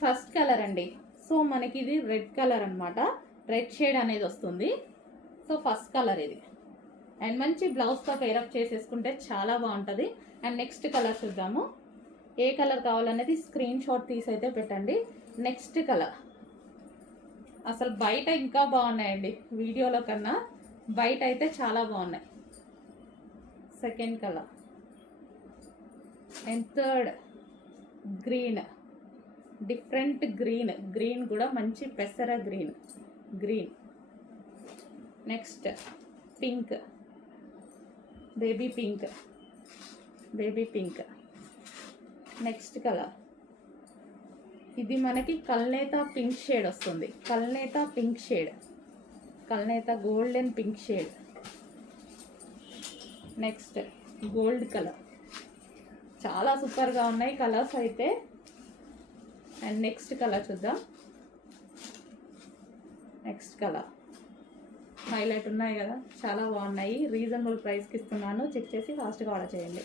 First colour అండి. So మనకి ఇది రెడ్ కలర్ అనమాట రెడ్ షేడ్ అనేది వస్తుంది. సో ఫస్ట్ కలర్ ఇది. అండ్ మంచి బ్లౌజ్తో పేరప్ చేసేసుకుంటే చాలా బాగుంటుంది. అండ్ నెక్స్ట్ కలర్ చూద్దాము. ఏ కలర్ కావాలనేది స్క్రీన్ షాట్ తీసి అయితే పెట్టండి. Next colour. అసలు బయట ఇంకా బాగున్నాయండి వీడియోలో కన్నా. బయట అయితే చాలా బాగున్నాయి. Second colour. And third green. Different green. Green కూడా మంచి పెసర green. Green. Next pink. Baby pink. Baby pink. Next colour. ఇది మనకి కల్నేత పింక్ షేడ్ వస్తుంది. కల్నేత pink shade. కల్నేత golden pink shade. Next gold colour. చాలా సూపర్గా ఉన్నాయి కలర్స్ అయితే. అండ్ నెక్స్ట్ కలర్ చూద్దాం. Next colour. హైలైట్ ఉన్నాయి కదా. చాలా బాగున్నాయి. రీజనబుల్ ప్రైస్కి ఇస్తున్నాను. చెక్ చేసి ఫాస్ట్గా ఆర్డర్ చేయండి.